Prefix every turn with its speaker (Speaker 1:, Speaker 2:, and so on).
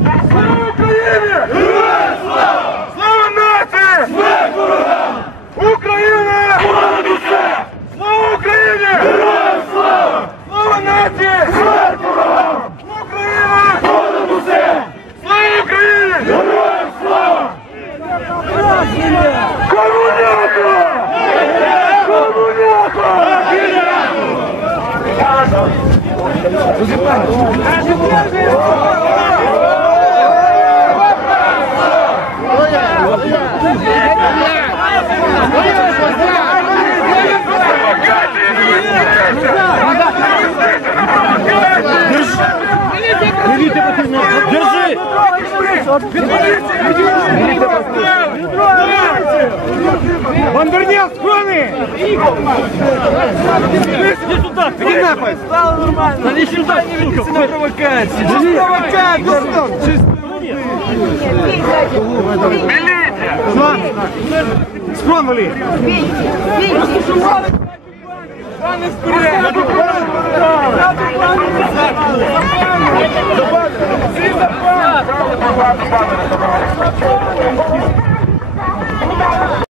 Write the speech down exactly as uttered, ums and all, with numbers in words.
Speaker 1: Слава Україні! Героям слава! Слава нації! Смерть ворогам! Україна! Понад усе! Слава Україні! Героям слава! Слава нації! Смерть ворогам! Україна! Понад усе! Слава Україні! Героям слава! Комуняка! Комуняка!
Speaker 2: Держи!
Speaker 1: Бандерняк, склони! Иди сюда! Иди нахуй! Стало нормально! Да не сюда, не ведите на провокации! Чисто провокатор! Милиция! Склон, вали! Пане вперед! Всі за пан!